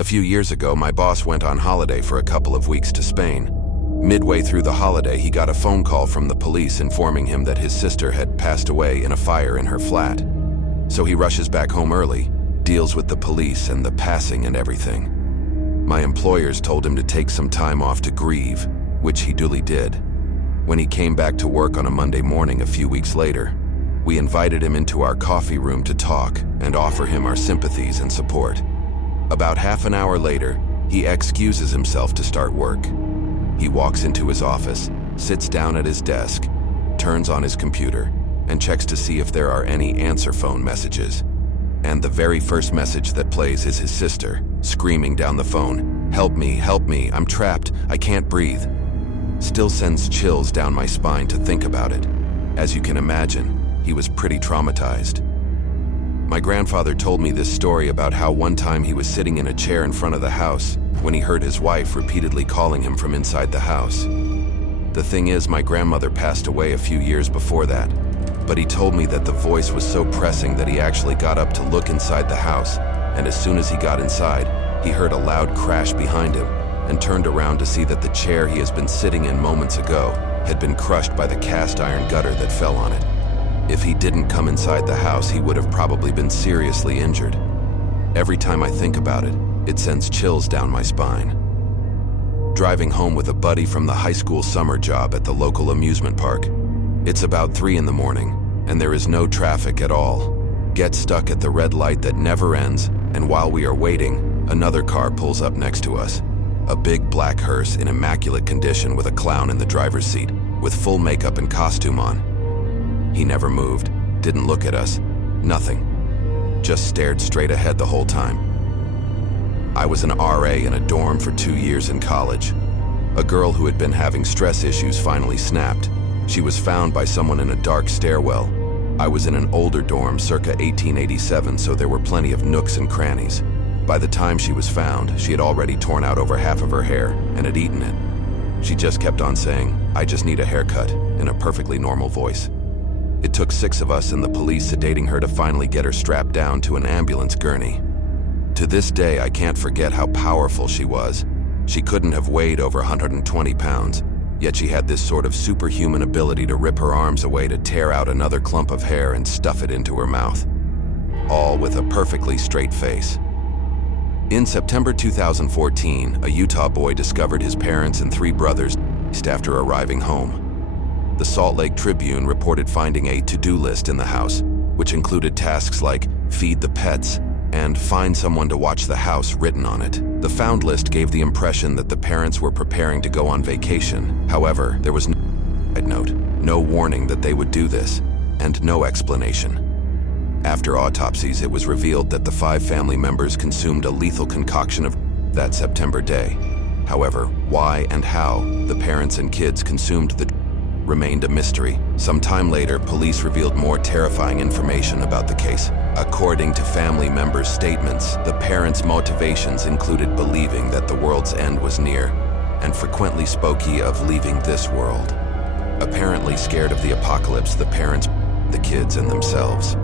A few years ago, my boss went on holiday for a couple of weeks to Spain. Midway through the holiday, he got a phone call from the police informing him that his sister had passed away in a fire in her flat. So he rushes back home early, deals with the police and the passing and everything. My employers told him to take some time off to grieve, which he duly did. When he came back to work on a Monday morning a few weeks later, we invited him into our coffee room to talk and offer him our sympathies and support. About half an hour later, he excuses himself to start work. He walks into his office, sits down at his desk, turns on his computer, and checks to see if there are any answer phone messages. And the very first message that plays is his sister, screaming down the phone, help me, I'm trapped, I can't breathe." Still sends chills down my spine to think about it. As you can imagine, he was pretty traumatized. My grandfather told me this story about how one time he was sitting in a chair in front of the house when he heard his wife repeatedly calling him from inside the house. The thing is, my grandmother passed away a few years before that, but he told me that the voice was so pressing that he actually got up to look inside the house, and as soon as he got inside, he heard a loud crash behind him and turned around to see that the chair he has been sitting in moments ago had been crushed by the cast iron gutter that fell on it. If he didn't come inside the house, he would have probably been seriously injured. Every time I think about it, it sends chills down my spine. Driving home with a buddy from the high school summer job at the local amusement park. It's about 3 in the morning, and there is no traffic at all. Get stuck at the red light that never ends, and while we are waiting, another car pulls up next to us. A big black hearse in immaculate condition with a clown in the driver's seat, with full makeup and costume on. He never moved, didn't look at us, nothing. Just stared straight ahead the whole time. I was an RA in a dorm for 2 years in college. A girl who had been having stress issues finally snapped. She was found by someone in a dark stairwell. I was in an older dorm circa 1887, so there were plenty of nooks and crannies. By the time she was found, she had already torn out over half of her hair and had eaten it. She just kept on saying, "I just need a haircut," in a perfectly normal voice. It took 6 of us and the police sedating her to finally get her strapped down to an ambulance gurney. To this day, I can't forget how powerful she was. She couldn't have weighed over 120 pounds, yet she had this sort of superhuman ability to rip her arms away to tear out another clump of hair and stuff it into her mouth. All with a perfectly straight face. In September 2014, a Utah boy discovered his parents and 3 brothers after arriving home. The Salt Lake Tribune reported finding a to-do list in the house, which included tasks like feed the pets and find someone to watch the house written on it. The found list gave the impression that the parents were preparing to go on vacation. However, there was no warning that they would do this, and no explanation. After autopsies, it was revealed that the 5 family members consumed a lethal concoction of that September day. However, why and how the parents and kids consumed the remained a mystery. Some time later, police revealed more terrifying information about the case. According to family members' statements, the parents' motivations included believing that the world's end was near, and frequently spoke of leaving this world. Apparently scared of the apocalypse, the parents, the kids, and themselves.